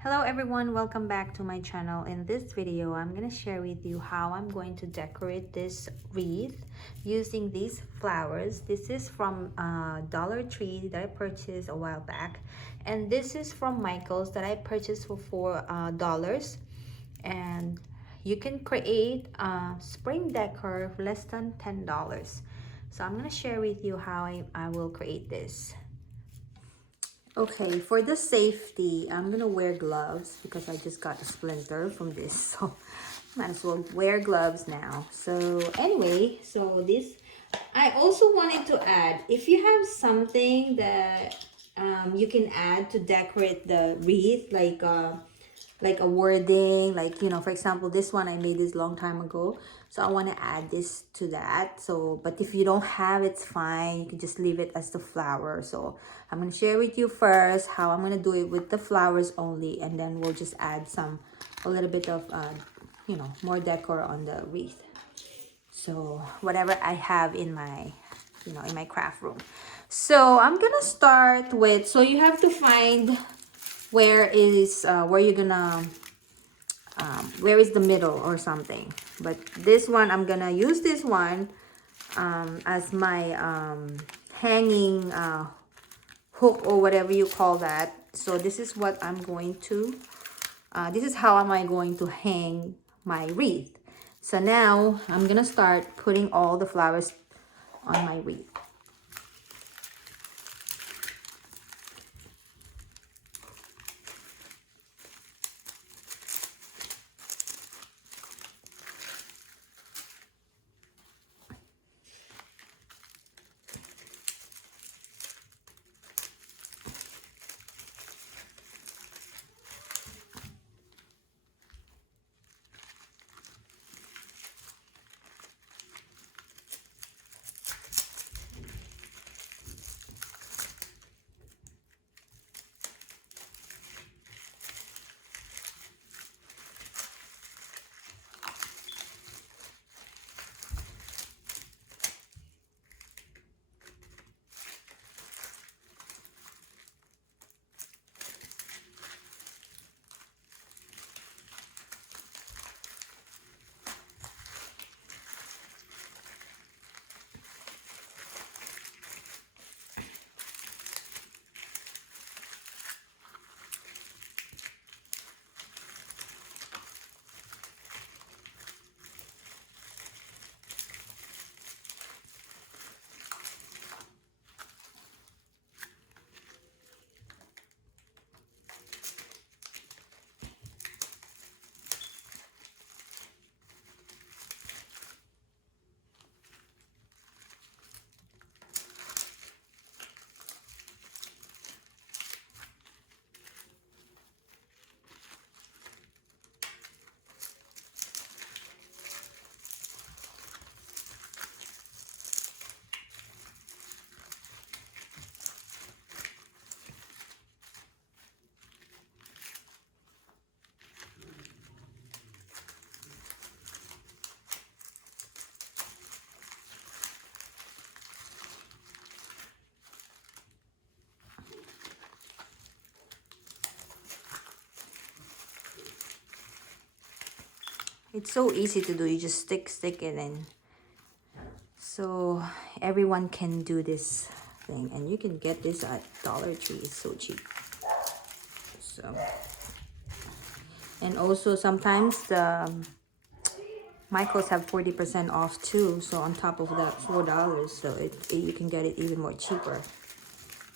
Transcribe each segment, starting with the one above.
Hello everyone, welcome back to my channel. In this video, I'm going to share with you how I'm going to decorate this wreath using these flowers. This is from Dollar Tree that I purchased a while back. And this is from Michael's that I purchased for $4. And you can create a spring decor for less than $10. So I'm going to share with you how I will create this. Okay, for the safety, I'm gonna wear gloves because I just got a splinter from this, so might as well wear gloves now. So anyway, so this, I also wanted to add, if you have something that you can add to decorate the wreath, like a wording, like, you know, for example, this one I made this long time ago, so I want to add this to that. So but if you don't have, it's fine, you can just leave it as the flower. So I'm going to share with you first how I'm going to do it with the flowers only, and then we'll just add a little bit of you know, more decor on the wreath. So whatever I have in my, you know, in my craft room. So I'm gonna start with, so you have to find where is where you're gonna where is the middle or something. But this one, I'm gonna use this one as my hanging hook or whatever you call that. So this is what I'm going to this is how am I going to hang my wreath. So now I'm gonna start putting all the flowers on my wreath. It's so easy to do. You just stick it in. So everyone can do this thing, and you can get this at Dollar Tree. It's so cheap. So, and also sometimes the Michaels have 40% off too. So on top of that $4, so you can get it even more cheaper.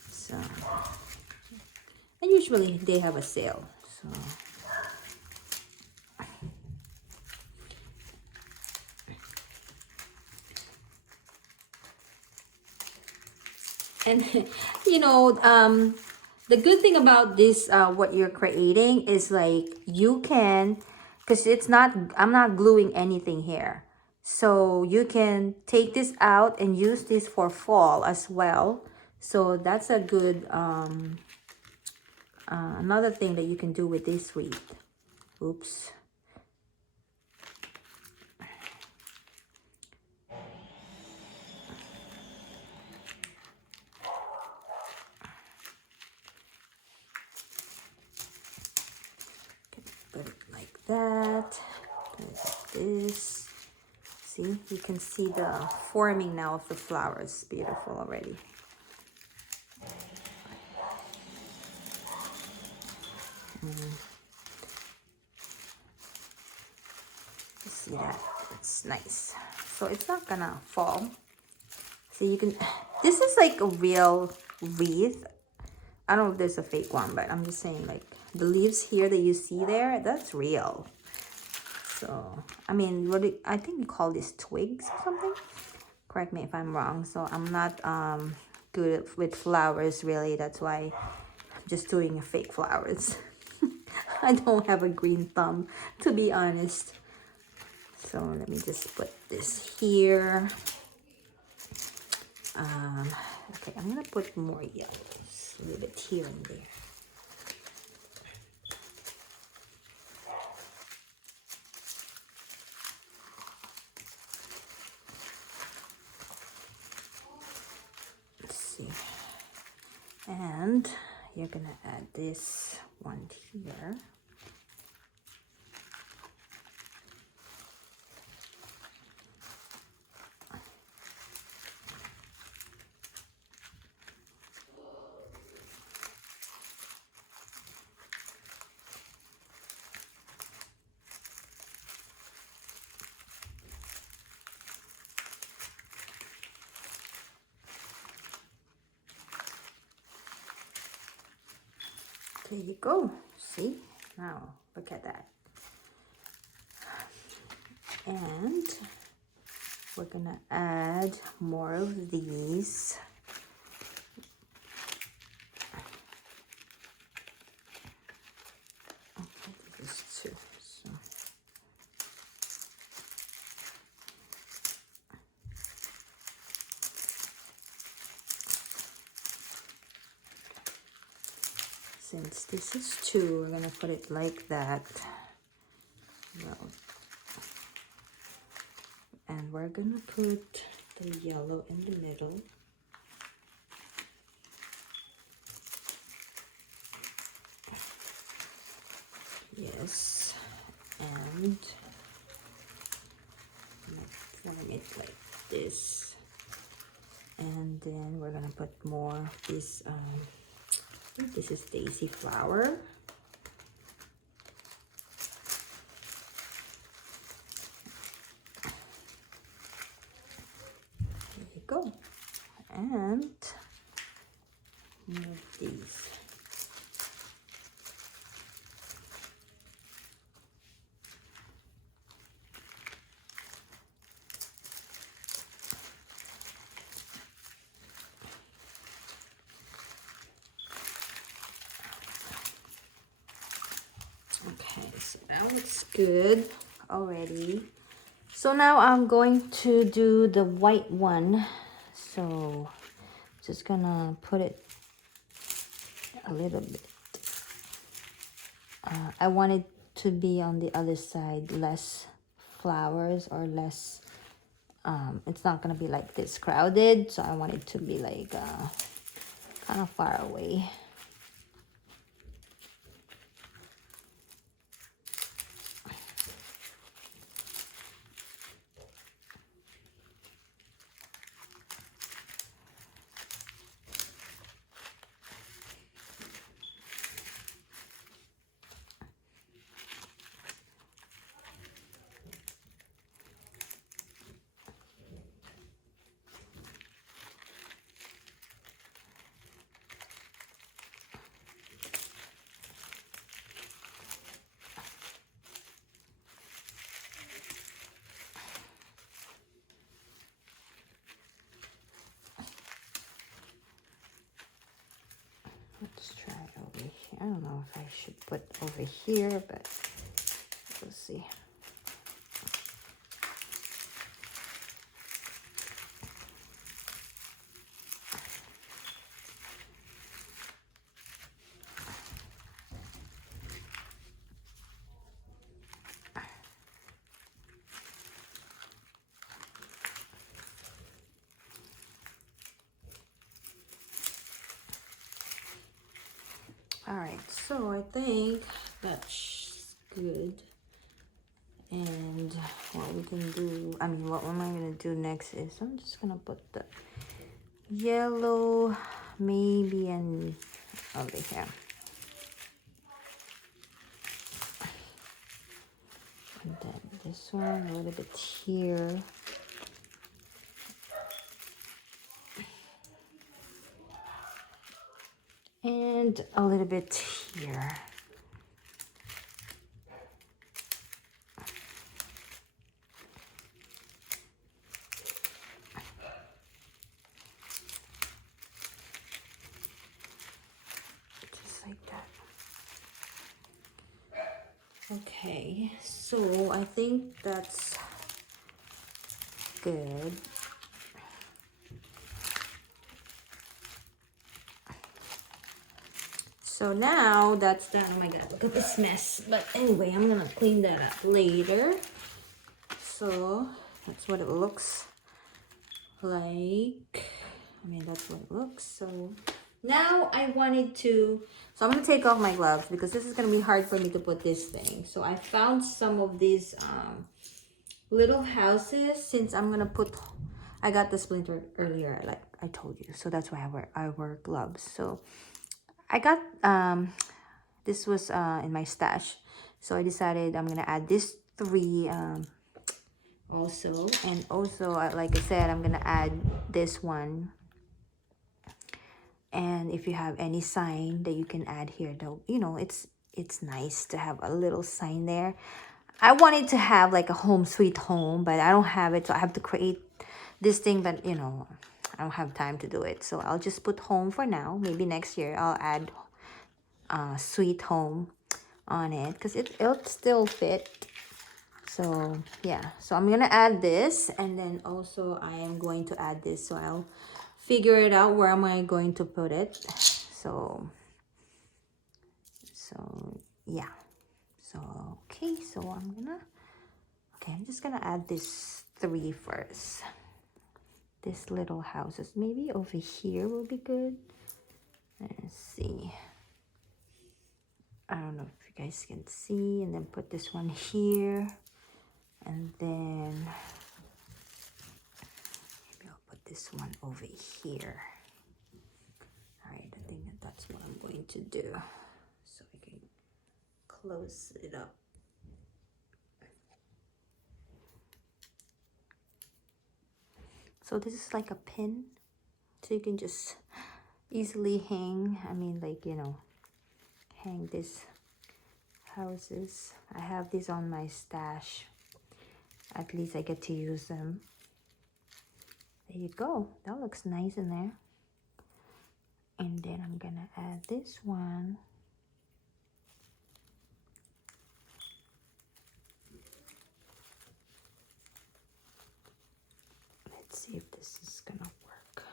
So, and usually they have a sale. So. And you know, the good thing about this what you're creating is, like, you can, because it's not, I'm not gluing anything here, so you can take this out and use this for fall as well. So that's a good another thing that you can do with this wreath. Oops. that. Like this. See, you can see the forming now of the flowers. Beautiful already. You see that? It's nice. So it's not gonna fall. So you can, this is like a real wreath. I don't know if there's a fake one, but I'm just saying, like, the leaves here that you see there, that's real. So, I mean, I think you call this twigs or something. Correct me if I'm wrong. So I'm not good with flowers, really. That's why I'm just doing fake flowers. I don't have a green thumb, to be honest. So let me just put this here. Okay, I'm gonna put more yellows, a little bit here and there. Let's see. And you're gonna add this one here. There you go. See? Now, look at that. And we're gonna add more of these. Okay, this is two. So. Since this is two, we're gonna put it like that. Well, and we're gonna put the yellow in the middle. Yes, and form it like this. And then we're gonna put more of this. I think this is daisy flower. There you go. And more of these. Okay, so that looks good already. So now I'm going to do the white one. So just gonna put it a little bit. I want it to be on the other side, less flowers or less, it's not gonna be like this crowded. So I want it to be like kind of far away. Let's try it over here. I don't know if I should put over here, but we'll see. All right, so I think that's good. next is, I'm just gonna put the yellow maybe and over here. And then this one a little bit here. And a little bit here. Just like that. Okay, so I think that's good. So now that's done. Oh my god, look at this mess. But anyway, I'm gonna clean that up later. So that's what it looks like. I mean, that's what it looks. So now I wanted to, so I'm gonna take off my gloves because this is gonna be hard for me to put this thing. So I found some of these little houses, since I'm gonna put, I got the splinter earlier, like I told you. So that's why I wear gloves. So I got this was in my stash, so I decided I'm gonna add this 3 also, and also like I said, I'm gonna add this one. And if you have any sign that you can add here, though, you know, it's nice to have a little sign there. I wanted to have like a home sweet home, but I don't have it, so I have to create this thing, but you know, I don't have time to do it, so I'll just put home for now. Maybe next year I'll add sweet home on it because it'll still fit. So yeah, so I'm gonna add this, and then also I am going to add this, so I'll figure it out where am I going to put it. So yeah, so okay, so I'm just gonna add this 3 first. This little houses, maybe over here will be good. Let's see, I don't know if you guys can see. And then put this one here, and then maybe I'll put this one over here. All right, I think that's what I'm going to do, so I can close it up. So this is like a pin, so you can just easily hang, I mean, like, you know, hang these houses. I have these on my stash. At least I get to use them. There you go. That looks nice in there. And then I'm gonna add this one. Let's see if this is gonna work.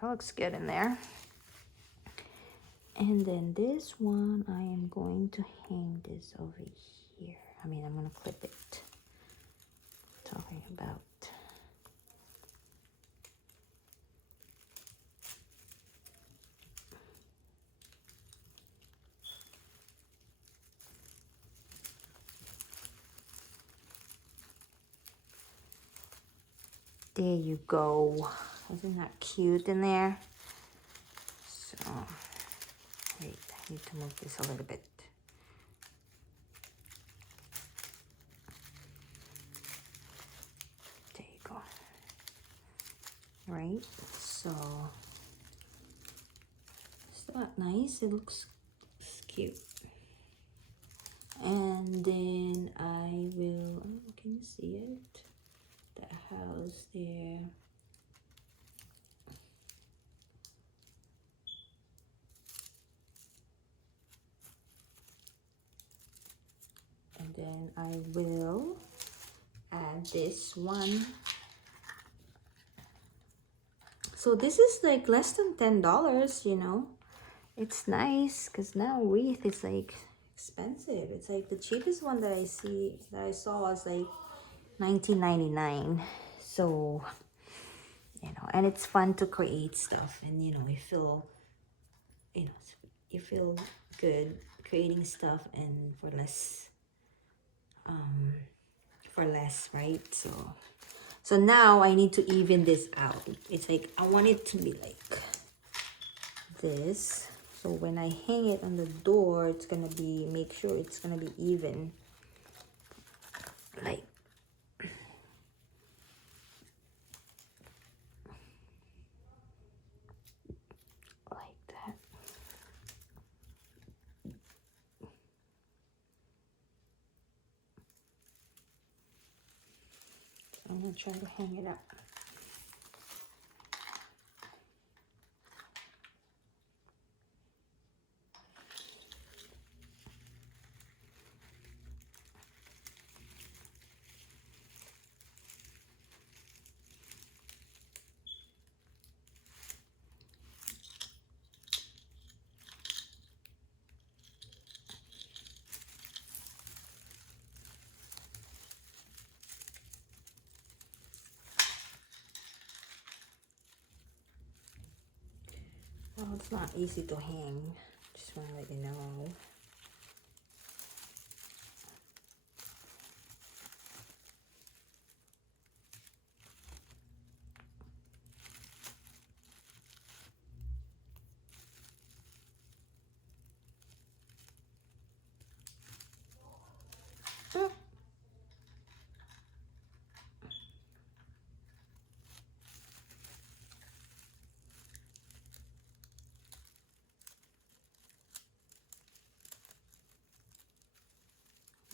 That looks good in there. And then this one, I am going to hang this over here. I mean, I'm gonna clip it. Talking about. There you go. Isn't that cute in there? So, wait, I need to move this a little bit. There you go. Right? So, is that nice? It looks cute. And then I will, oh, can you see it? The house there. And then I will add this one. So this is like less than $10, you know. It's nice because now Wreath is like expensive. It's like the cheapest one that I saw is like $19.99. So you know, and it's fun to create stuff, and you know, you know, you feel good creating stuff, and for less, right? So now I need to even this out. It's like I want it to be like this, so when I hang it on the door, it's gonna be, make sure it's gonna be even, like that. I'm gonna try to hang it up. Well, it's not easy to hang. Just want to let you know.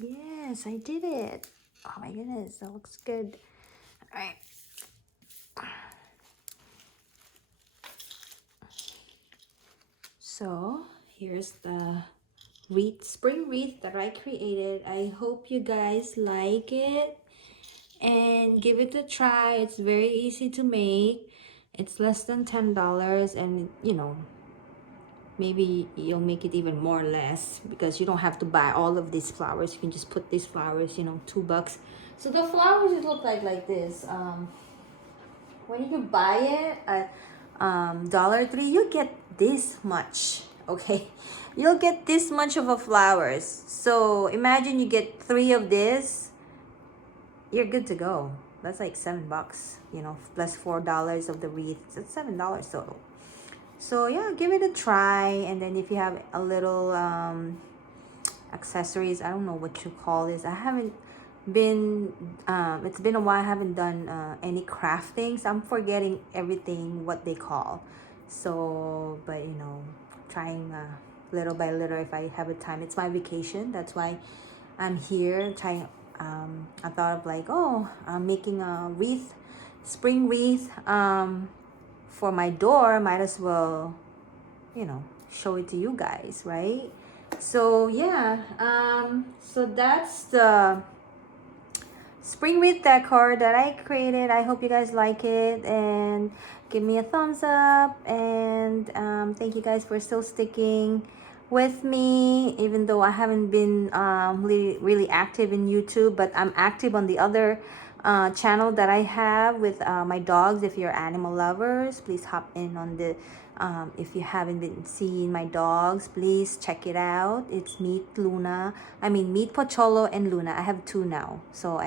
Yes, I did it. Oh my goodness, that looks good. All right. So here's the wreath, spring wreath that I created. I hope you guys like it and give it a try. It's very easy to make. It's less than $10, and you know, maybe you'll make it even more or less, because you don't have to buy all of these flowers. You can just put these flowers, you know, $2. So the flowers, it look like this. When you buy it at Dollar Tree, you get this much. Okay, you'll get this much of a flowers. So imagine you get 3 of this, you're good to go. That's like $7, you know, plus $4 of the wreath. That's $7 total. So yeah, give it a try. And then if you have a little accessories, I don't know what you call this. I haven't been it's been a while. I haven't done any craftings. I'm forgetting everything what they call. So but you know, trying little by little if I have a time. It's my vacation, that's why I'm here trying. I thought of like, oh, I'm making a wreath, spring wreath for my door. Might as well, you know, show it to you guys, right? So yeah, so that's the spring wreath decor that I created. I hope you guys like it, and give me a thumbs up. And thank you guys for still sticking with me, even though I haven't been really active in YouTube, but I'm active on the other channel that I have with my dogs. If you're animal lovers, please hop in on the if you haven't been seeing my dogs, please check it out. It's Meet Pocholo and Luna. I have 2 now, so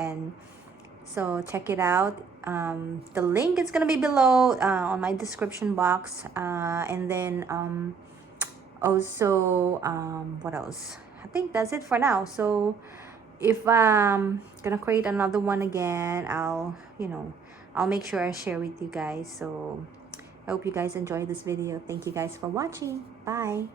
check it out. The link is gonna be below on my description box, and then also what else? I think that's it for now. So if I'm gonna create another one again, I'll make sure I share with you guys. So I hope you guys enjoy this video. Thank you guys for watching. Bye.